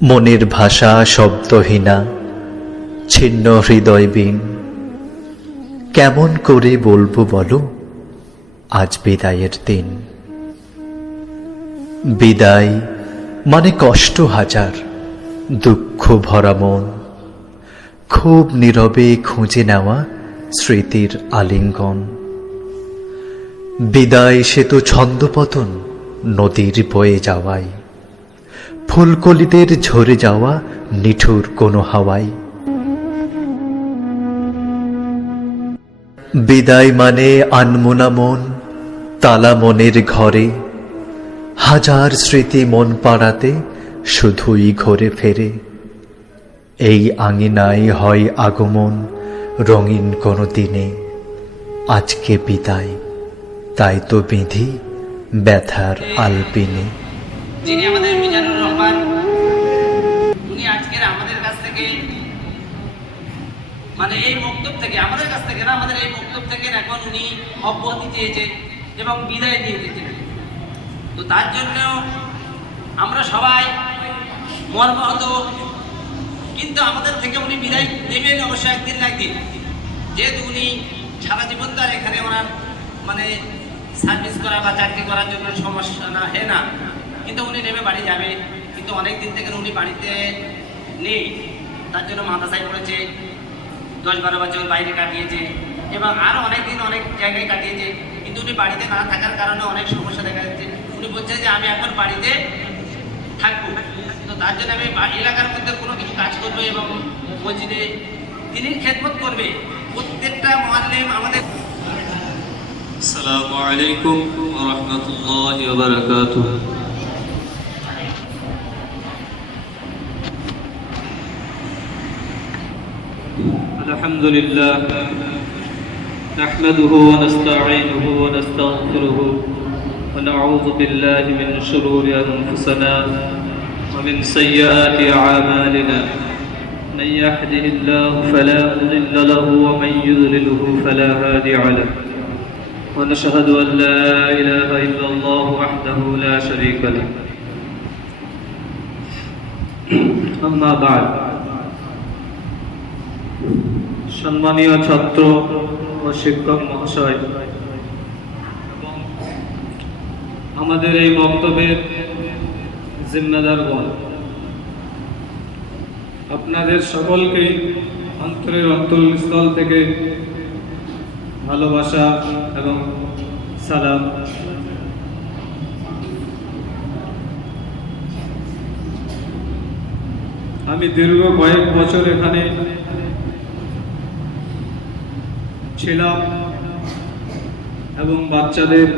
মনের ভাষা শব্দহীনা, ছিন্ন হৃদয়বিন। কেমন করে বলবো বলো আজ বিদায়ের দিন। বিদায় মানে কষ্ট হাজার, দুঃখ ভরা মন, খুব নীরবে খুঁজে নেওয়া স্মৃতির আলিঙ্গন। বিদায় সে তো ছন্দপতন নদীর বয়ে যাওয়ায়, ফুলকলিদের ঝরে যাওয়া নিঠুর কোনো হাওয়ায়। বিদায় মানে আনমোনা মন তালা মনের ঘরে, হাজার স্মৃতি মন পাড়াতে শুধুই ঘরে ফেরে। এই আঙিনায় হয় আগমন রঙিন কোনো দিনে, আজকে বিদায় তাই তো বিধি ব্যথার আলপিনে। যিনি আমাদের মিজানুর রহমান, উনি আজকের আমাদের কাছ থেকে মানে এই বক্তব্য থেকে আমাদের কাছ থেকে না, আমাদের এই বক্তব্য থেকে এখন উনি অব্যাহতি চেয়েছে এবং বিদায় দিয়ে দিয়েছেন। তো তার জন্য আমরা সবাই মর্মাহত, কিন্তু আমাদের থেকে উনি বিদায় নেবেন অবশ্যই একদিন না একদিন, যেহেতু উনি সারা জীবন তার এখানে ওনার মানে সার্ভিস করা বা চাকরি করার জন্য সমস্যা না হে না, কিন্তু উনি নেমে বাড়ি যাবে। কিন্তু অনেক দিন থেকে উনি বাড়িতে নেই, তার জন্য মাদ্রাসায় পড়েছে, 10-12 বছর বাইরে কাটিয়েছে এবং আরও অনেক দিন অনেক জায়গায় কাটিয়েছে, কিন্তু উনি বাড়িতে না থাকার কারণে অনেক সমস্যা দেখা যাচ্ছে। উনি বলছে যে আমি এখন বাড়িতে থাকবো, তো তার জন্য আমি এলাকার মধ্যে কোনো কিছু কাজ করবো এবং মসজিদে তিনি খেদমত করবে প্রত্যেকটা মুআল্লিম আমাদের। আসসালামু আলাইকুম ওয়া রাহমাতুল্লাহি ওয়া বারাকাতুহু। আলহামদুলিল্লাহ নাহমাদুহু ওয়া নাস্তাঈনুহু ওয়া নাস্তাগফিরুহু ওয়া নাউযু বিল্লাহি মিন শুরুরি আনফুসিনা ওয়া মিন সাইয়্যাতি আ'মালিনা। মান ইয়াহদিহিল্লাহু ফালা মুদিল্লা লাহু ওয়া মান ইউদ্লিলহু ফালা হাদিয়া লাহু। ونشهد أن لا إله إلا الله وحده لا شريك له. أما بعد, সম্মানীয় ছাত্র ও শিক্ষক মহাশয় এবং আমাদের এই বক্তব্যের জিম্মেদারগণ, আপনাদের সকলকে অন্তরের অন্তঃস্থল থেকে ভালোবাসা এবং সালাম। আমি দীর্ঘ কয়েক বছর এখানে ছিলাম এবং বাচ্চাদের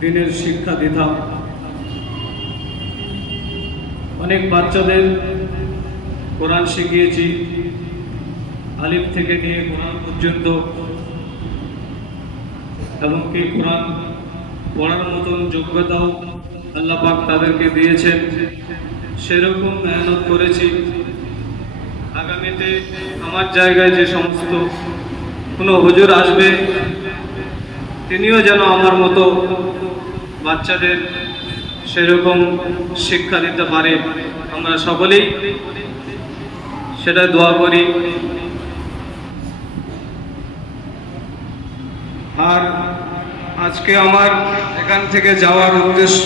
দিনের শিক্ষা দিতাম। অনেক বাচ্চাদের কোরআন শিখিয়েছি, আলিফ থেকে নিয়ে কোরআন পর্যন্ত, এমনকি কোরআন পড়ার মতন যোগ্যতাও আল্লাহ পাক তাদেরকে দিয়েছেন। সেরকম মেহনত করেছি আগামীতে আমার জায়গায় যে সমস্ত কোনো হুজুর আসবে, তিনিও যেন আমার মতো বাচ্চাদের সেরকম শিক্ষা দিতে পারে। আমরা সকলেই সেটা দোয়া করি। আর আজকে আমার এখান থেকে যাওয়ার উদ্দেশ্য,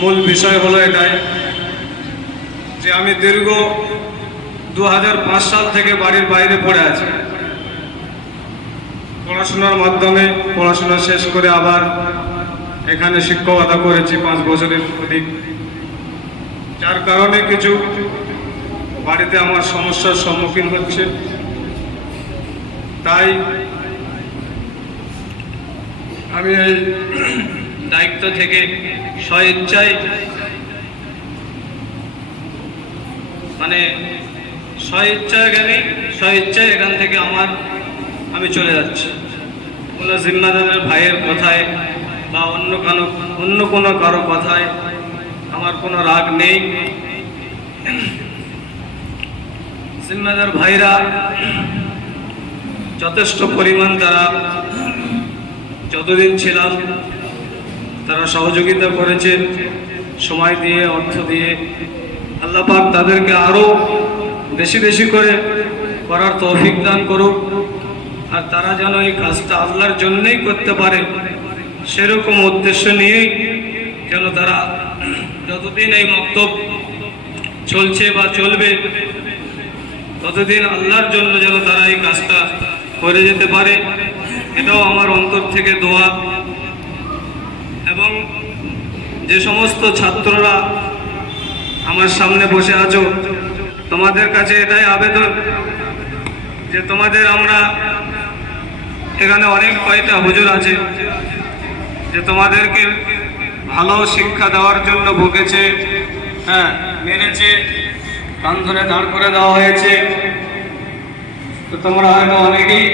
মূল বিষয় হলো এটাই যে আমি দীর্ঘ 2005 সাল থেকে বাড়ির বাইরে পড়ে আছি। পড়াশোনার মাধ্যমে পড়াশোনা শেষ করে আবার এখানে শিক্ষকতা করেছি 5 বছরের অধিক, যার কারণে কিছু বাড়িতে আমার সমস্যার সম্মুখীন হচ্ছে। তাই আমি এই দায়িত্ব থেকে স্বেচ্ছায় এখান থেকে আমি চলে যাচ্ছি। কোনো জিম্মাদারের ভাইয়ের কথায় বা অন্য কোনো কারো কথায় আমার কোনো রাগ নেই। জিম্মাদার ভাইরা যথেষ্ট পরিমাণ তারা যতদিন ছিলাম তারা সহযোগিতা করেছে, সময় দিয়ে, অর্থ দিয়ে, আল্লাহ পাক তাদেরকে আরও বেশি বেশি করে করার তৌফিক দান করুক, আর তারা যেন এই কাজটা আল্লাহর জন্যই করতে পারে সেরকম উদ্দেশ্য নিয়েই যেন তারা যতদিন এই মক্তব চলছে বা চলবে ততদিন আল্লাহর জন্য যেন তারা এই কাজটা করে যেতে পারে, এটাও আমার অন্তর থেকে দোয়া। এবং যে সমস্ত ছাত্ররা আমার সামনে বসে আছো, তোমাদের কাছে এটাই আবেদন যে তোমাদের আমরা এখানে অনেক কয়টা হুজুর আছে যে তোমাদেরকে ভালো শিক্ষা দেওয়ার জন্য বকেছে, হ্যাঁ মেরেছে, কান ধরে দাঁড় করে দেওয়া হয়েছে। তো তোমরা হয়তো অনেকেই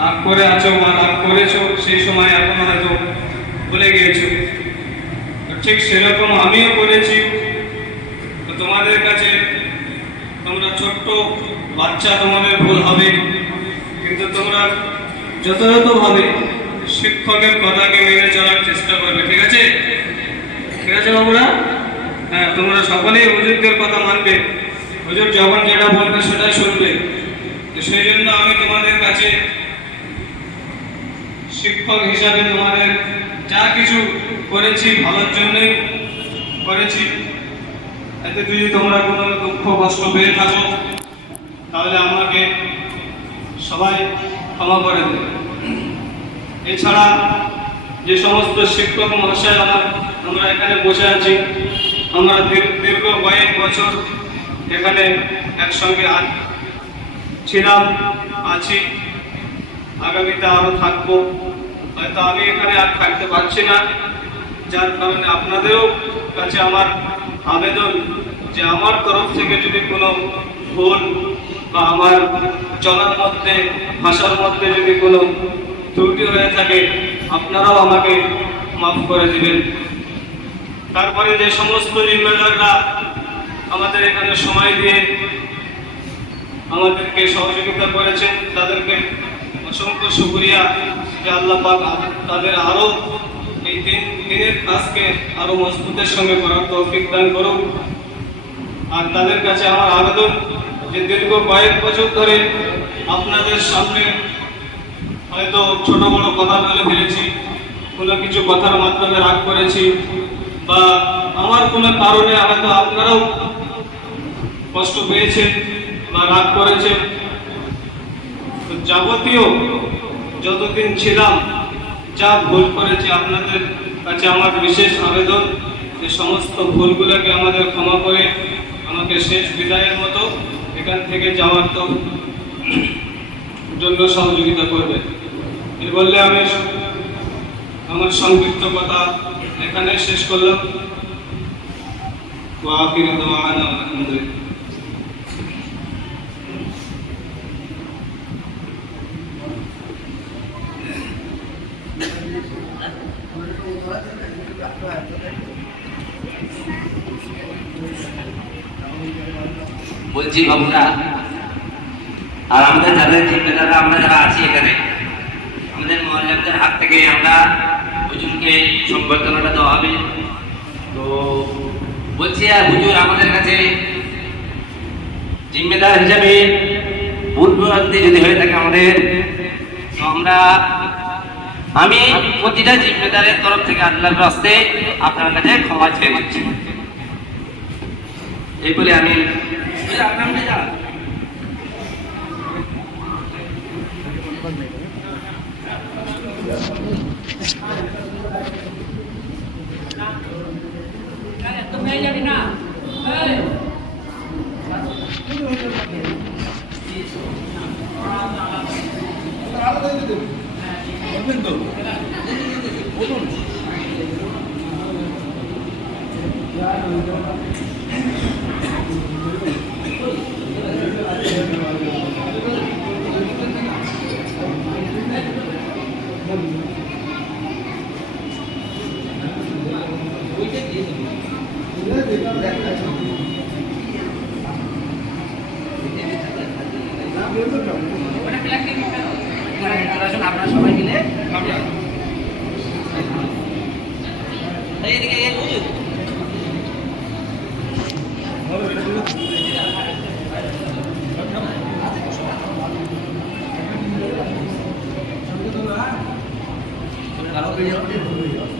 রাগ করে আছো বা রাগ করেছো, সেই সময় এখন হয়তো ভুলে গিয়েছো। ঠিক সেরকম আমিও করেছি। তো তোমাদের কাছে, তোমরা ছোট্ট বাচ্চা, তোমাদের ভুল হবে, কিন্তু তোমরা যথাযথভাবে শিক্ষকের কথাকে মেনে চলার চেষ্টা করবে। ঠিক আছে? ঠিক আছে বাবুরা? হ্যাঁ, তোমরা সকলেই হুজুরদের কথা মানবে, হুজুর যখন যেটা বলবে সেটাই শুনবে। তো সেই জন্য আমি তোমাদের কাছে শিক্ষক হিসাবে তোমাদের যা কিছু করেছি ভালোর জন্যই করেছি। এতে যদি তোমরা কোনো দুঃখ কষ্ট পেয়ে থাকো তাহলে আমাকে সবাই ক্ষমা করে দেবে। এছাড়া যে সমস্ত শিক্ষক মহাশয় আমরা এখানে বসে আছি, আমরা দীর্ঘ কয়েক বছর এখানে একসঙ্গে ছিলাম, আছি, আগামীতে আরও থাকবো। হয়তো আমি এখানে আর থাকতে পারছি না, যার কারণে আপনাদেরও কাছে আমার আবেদন যে আমার তরফ থেকে যদি কোনো ভুল বা আমার চলার মধ্যে, ভাষার মধ্যে যদি কোনো ত্রুটি হয়ে থাকে, আপনারাও আমাকে মাফ করে দিবেন। তারপরে যে সমস্ত জিম্মেদাররা আমাদের এখানে সময় দিয়ে আমাদেরকে সহযোগিতা করেছেন, তাদেরকে অসংখ্য শুকরিয়া যে আল্লাহ পাক তাদের আরও এই দিনের কাজকে আরও মজবুতের সঙ্গে করার তৌফিক দান করুক। আর তাদের কাছে আমার আবেদন যে দীর্ঘ কয়েক বছর ধরে আপনাদের সামনে হয়তো ছোট বড় কথা বলে ফেলেছি, কোনো কিছু কথার মাধ্যমে রাগ করেছি, বা আমার কোনো কারণে হয়তো আপনারাও কষ্ট পেয়েছেন বা রাগ করেছেন। যাবতীয় যতদিন ছিলাম যা ভুল করেছি, আপনাদের কাছে আমার বিশেষ আবেদন যে সমস্ত ভুলগুলোকে আমাদের ক্ষমা করে আমাকে শেষ বিদায়ের মতো এখান থেকে যাওয়ার তো জন্য সহযোগিতা করবে। এই বললে আমি আমার সংক্ষিপ্ত কথা এখানে শেষ করলাম। ওয়াকির দাওয়ানা আলহামদুলিল্লাহ। বলছি বাবুরা, আর আমাদের যাদের জিম্মেদাররা আমরা যারা আছি এখানে, আমাদের মহল্লাদের হাত থেকে আমরা হুজুরকে সংবর্ধনাটা দেওয়া হবে। তো বলছি, আর হুজুর আমাদের কাছে জিম্মেদার হিসাবে ভুলভ্রান্তি যদি হয়ে থাকে আমাদের, তো আমি প্রতিটা জিম্মেদারের তরফ থেকে আল্লাহর রাস্তে আপনার কাছে ক্ষমা চেয়ে নিচ্ছি। এই বলে আমি আপনারা সবাই মিলে এইদিকে কারণ